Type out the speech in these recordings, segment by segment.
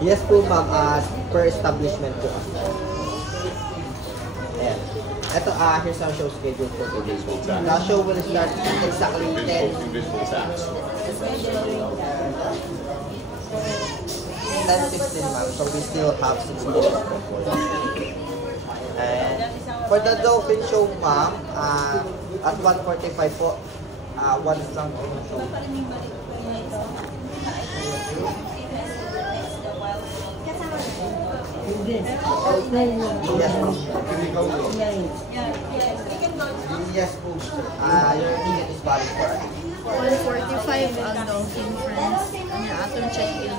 Yes po ma'am, per establishment po. Ayan. Ito, here's our show schedule for today. The show will start exactly 10 10:15 ma'am, so we still have 6 minutes po. And for the dolphin show ma'am, at 1:45 po, once lang po yung show. Yes po. Yes po sir. Your ticket is valid for 1:45 ang Dolphin Friends. Ano atong check-in?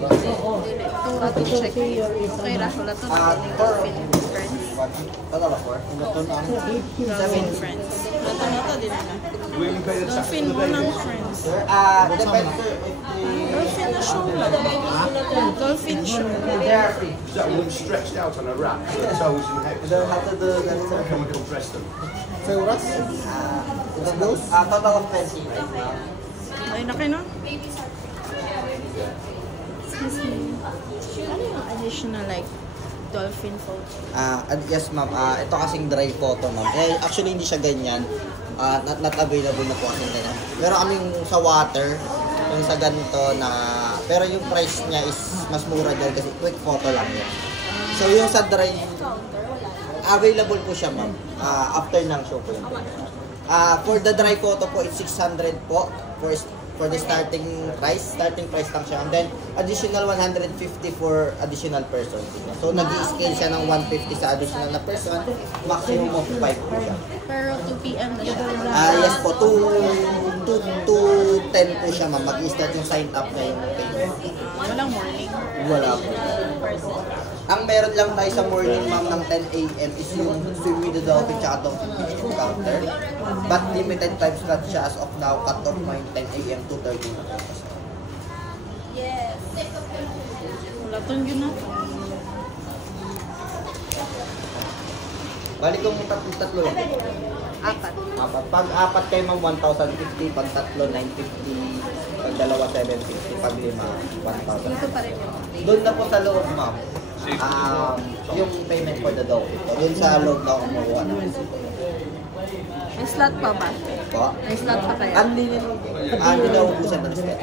Itong atong check-in. Okay, wala to na Dolphin Friends. Dalawa po. Dolphin Friends. Ito na to din na. Dolphin mo ng Friends. Sir, depends sir if Dolphin na show lang. Dolphin show. they are free. Is that one stretched out on a rack with toes and hex? You don't have to do that sir. Can we compress them? Total of 20 right now. Ay, na kayo no? Excuse me. Ano yung additional like dolphin photo? Yes ma'am, ito kasing dry photo ma'am. Actually hindi siya ganyan. Not available na po kasing ganyan. Pero kami yung sa water, yung sa ganito na, pero yung price niya is mas mura dahil kasi quick photo lang yun. So yung sa dry, available po siya ma'am. After ng show po yun. For the dry photo po, it's 600 po for the starting price. Starting price lang siya. And then, additional 150 for additional person. So, nag-i-scale siya ng 150 sa additional na person. Maximum of 5 po siya. Pero 2 p.m. na siya. Yes po, 2:10 po siya ma'am. Mag-i-start yung sign up na yung payment. Walang morning. Wala po. Ang meron lang tayo sa morning ma'am ng 10 a.m. is yung swim with the dolphin tsaka dolphin fish encounter. But limited time slot siya as of now, cut off point 10 a.m. to 30 na po. Yes. Wala tong yun na. Balik kong tatlo lang. Apat. Pag apat kayo ma'am, 1,050. Pag tatlo, 950. Pag dalawa, 750. Pag lima, 1,000. Dito pa rin yun. Doon na po sa loob ma'am. Yung payment for the dog. Doon sa loob na kumukuha na. May slot pa ba? Po? May slot pa kaya? Unlimited. Hindi daw ubusan ng slot.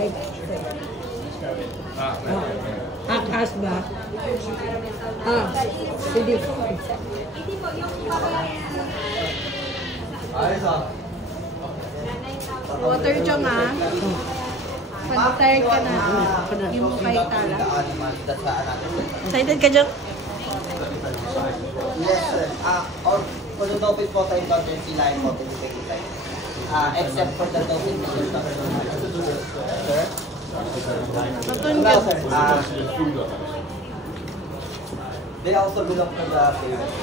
Taas ba? Hindi. Water jong ah. Pag-tired ka na. Hindi mo kayo tala. Excited ka dyan? Yes sir. Or for the dolphin po tayo emergency line po, except for the dolphin po. Sir? Natun Well, ka. sir. They also belong to the payment.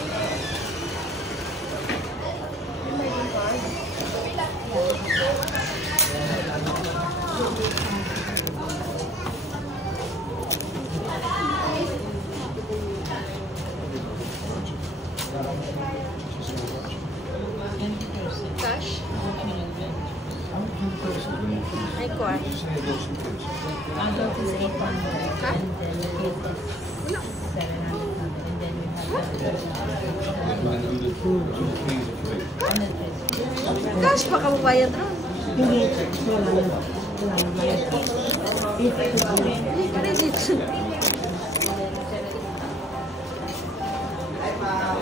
Cash? Ay, kuwan. Ha? Cash pa ka mabayad ron. Hindi. Wala na. Wala na. Credit. Hi ma'am.